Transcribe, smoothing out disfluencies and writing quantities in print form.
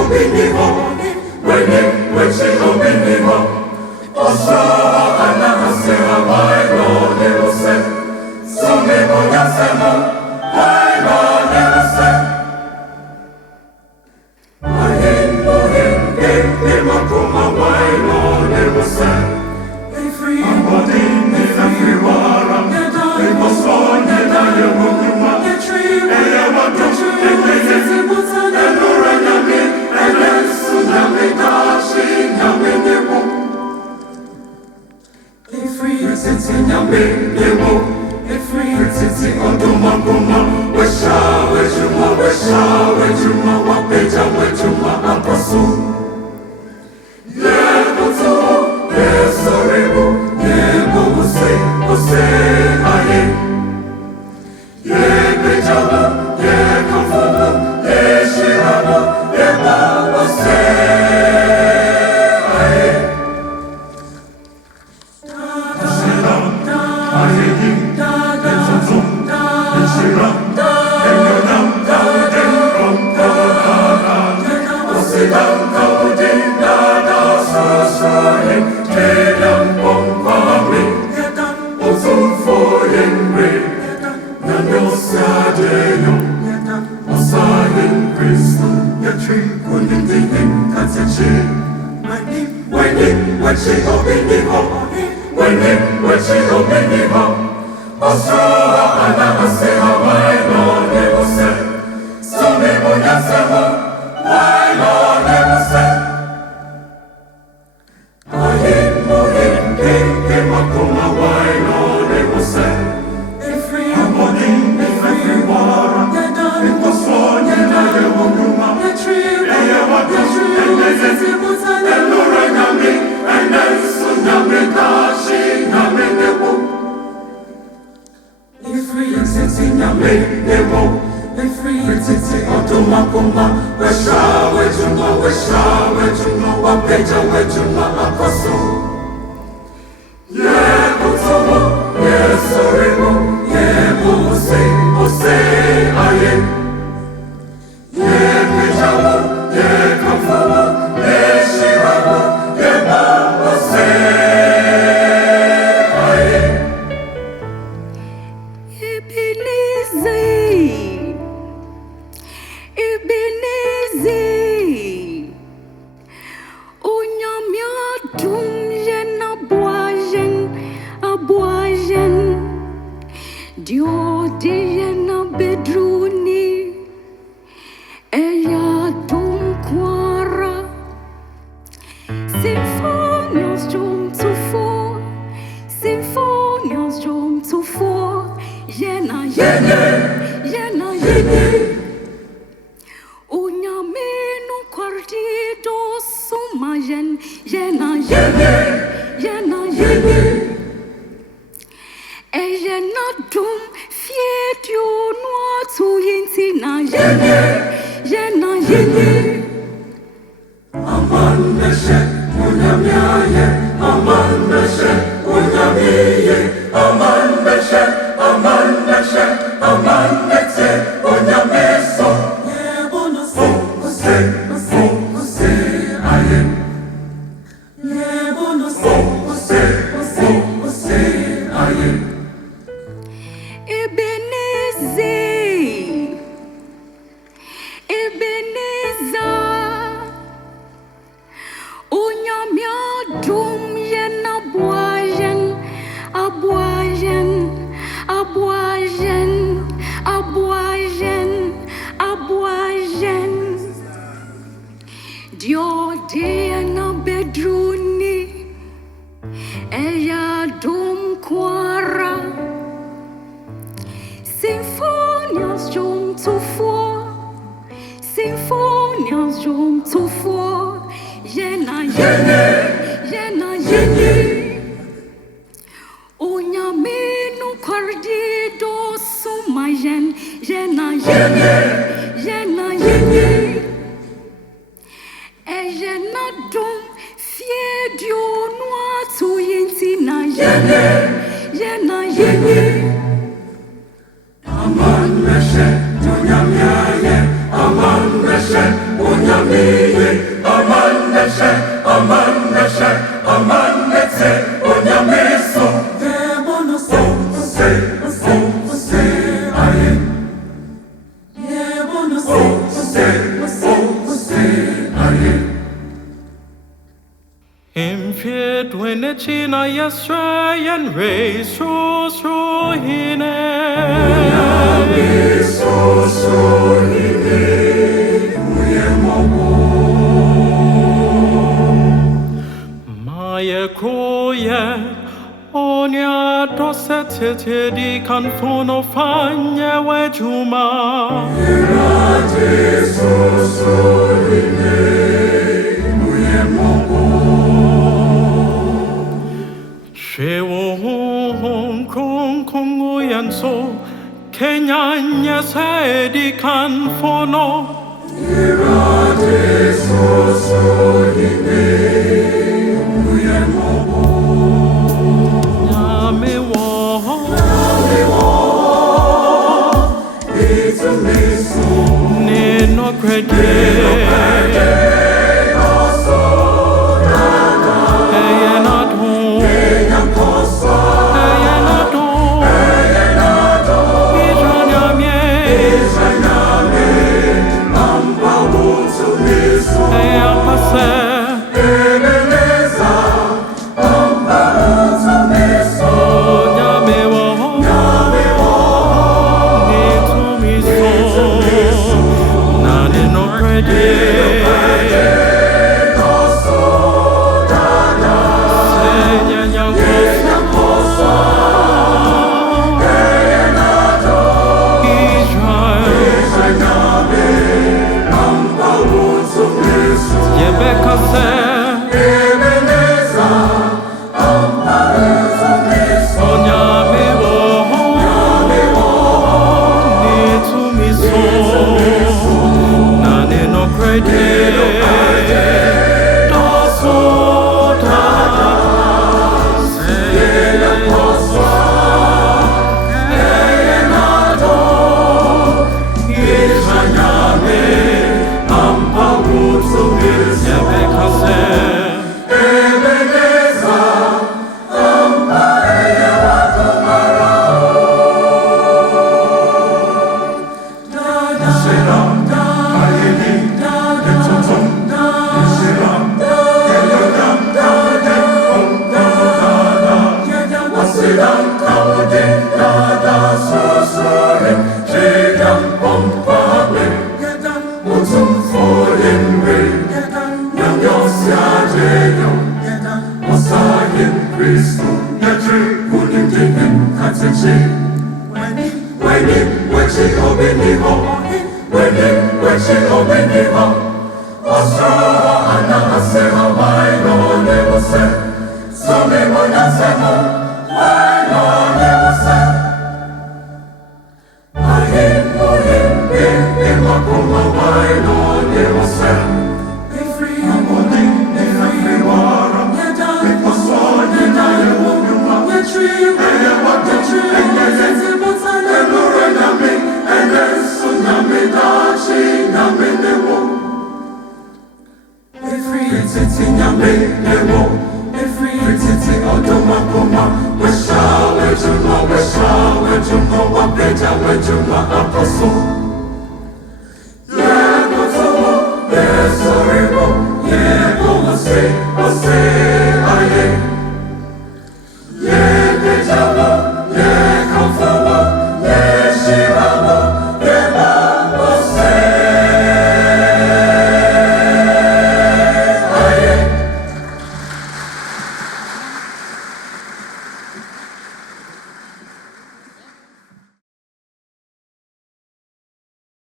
obiniho, wechi obiniho, Osho anahase hawaii ose, some boyasemo, waii ose. Makoma waii ose. Abodini na fiwara, Ibosone na yewukuma, Eyewatu, Elura nyami, Elesu nyami dashi nyami nyewu. Rititi nyami nyewu, Rititi odumakuma, Wesha wejuma, Wapeja wejuma aposu. Wechi obiniho, Osho anahase hawaii ose, some boyasemo, waii ose. Makoma waii ose. Abodini na fiwara, Ibosone na yewukuma, Eyewatu, Elura nyami, Elesu nyami dashi nyami nyewu. Rititi nyami nyewu, Rititi odumakuma, Wesha wejuma, Wapeja wejuma aposu. Yebutomo, Yesoremo, Yebuse, Ose aye. Yebejawo, Yekafuwo, Yeshirawo, Yeba Ose aye. Ebenezer, Unyamya dumyen abwajen, Dio diyen bedruni, Eya dum kwara, Symphonios jom zuvor, Jena, Unyamenu quartido sumayen, Jena, Ejena dum fiedio noa tu yentina, Jena, Aman meshe, unyamiaye, Aman meshe, unyamiye, Aman meshe, Aman mete, unyameso. Ose aye. Ose aye. Ebenezer, Unyamya dumyen abwajen, Dio diyen bedruni, Eya dum kwara, Symphonios jom zuvor, Jena, Unyamenu quardido sumayen, Jena, Ejena dum fiedio noa tu yentina, Jena, Aman meshe, unyamiaye, Aman meshe, onyamiye amanashe amanashe amanete onyamiso Debono se, se aye debono se aye Imfiet when a china yastray and race so hine. so ine uyemobo Maya koye onya dosetete di kanfono fanye wejuma. Irate so ine uyemobo Shewo kong uyanso Kenyanya se di kanfono. Irate so ine uyemobo Nyame wo itumiso Nino crede Say